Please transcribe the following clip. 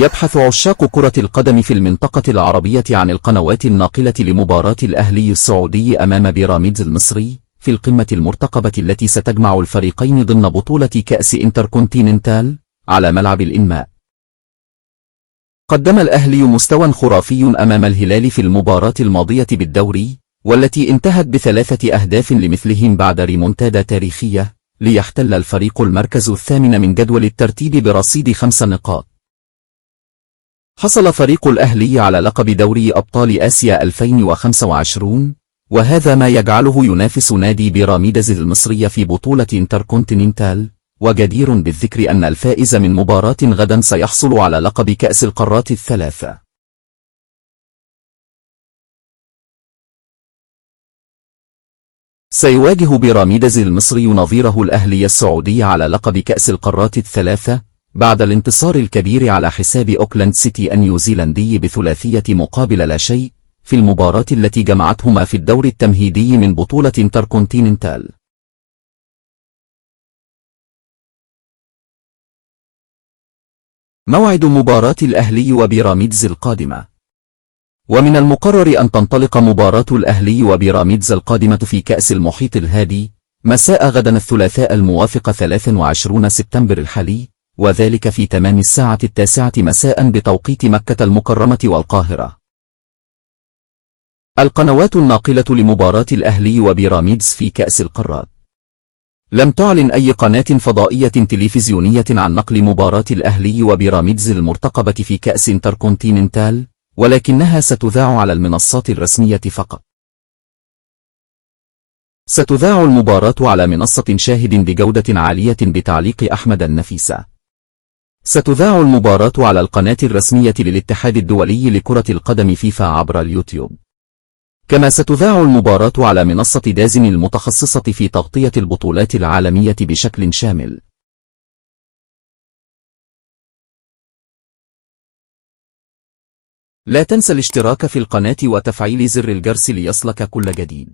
يبحث عشاق كرة القدم في المنطقة العربية عن القنوات الناقلة لمباراة الأهلي السعودي أمام بيراميدز المصري في القمة المرتقبة التي ستجمع الفريقين ضمن بطولة كأس انتركونتيننتال على ملعب الإنماء. قدم الأهلي مستوى خرافي أمام الهلال في المباراة الماضية بالدوري، والتي انتهت ب3 أهداف لمثلهم بعد ريمونتادا تاريخية، ليحتل الفريق المركز الثامن من جدول الترتيب برصيد 5 نقاط. حصل فريق الأهلي على لقب دوري أبطال آسيا 2025، وهذا ما يجعله ينافس نادي بيراميدز المصري في بطولة انتركونتيننتال، وجدير بالذكر أن الفائز من مباراة غدا سيحصل على لقب كأس القارات الثلاثة. سيواجه بيراميدز المصري نظيره الأهلي السعودي على لقب كأس القارات الثلاثة بعد الانتصار الكبير على حساب أوكلاند سيتي النيوزيلندي ب3 مقابل لا شيء في المباراة التي جمعتهما في الدور التمهيدي من بطولة انتركونتيننتال. موعد مباراة الأهلي وبيراميدز القادمة. ومن المقرر أن تنطلق مباراة الأهلي وبيراميدز القادمة في كأس المحيط الهادي مساء غدا الثلاثاء الموافق 23 سبتمبر الحالي، وذلك في تمام الساعة 9 مساء بتوقيت مكة المكرمة والقاهرة. القنوات الناقلة لمباراة الأهلي وبيراميدز في كأس القارات. لم تعلن أي قناة فضائية تلفزيونية عن نقل مباراة الأهلي وبيراميدز المرتقبة في كأس انتركونتيننتال، ولكنها ستذاع على المنصات الرسمية فقط. ستذاع المباراة على منصة شاهد بجودة عالية بتعليق أحمد النفيسة. ستذاع المباراة على القناة الرسمية للاتحاد الدولي لكرة القدم فيفا عبر اليوتيوب. كما ستذاع المباراة على منصة دازن المتخصصة في تغطية البطولات العالمية بشكل شامل. لا تنسى الاشتراك في القناة وتفعيل زر الجرس ليصلك كل جديد.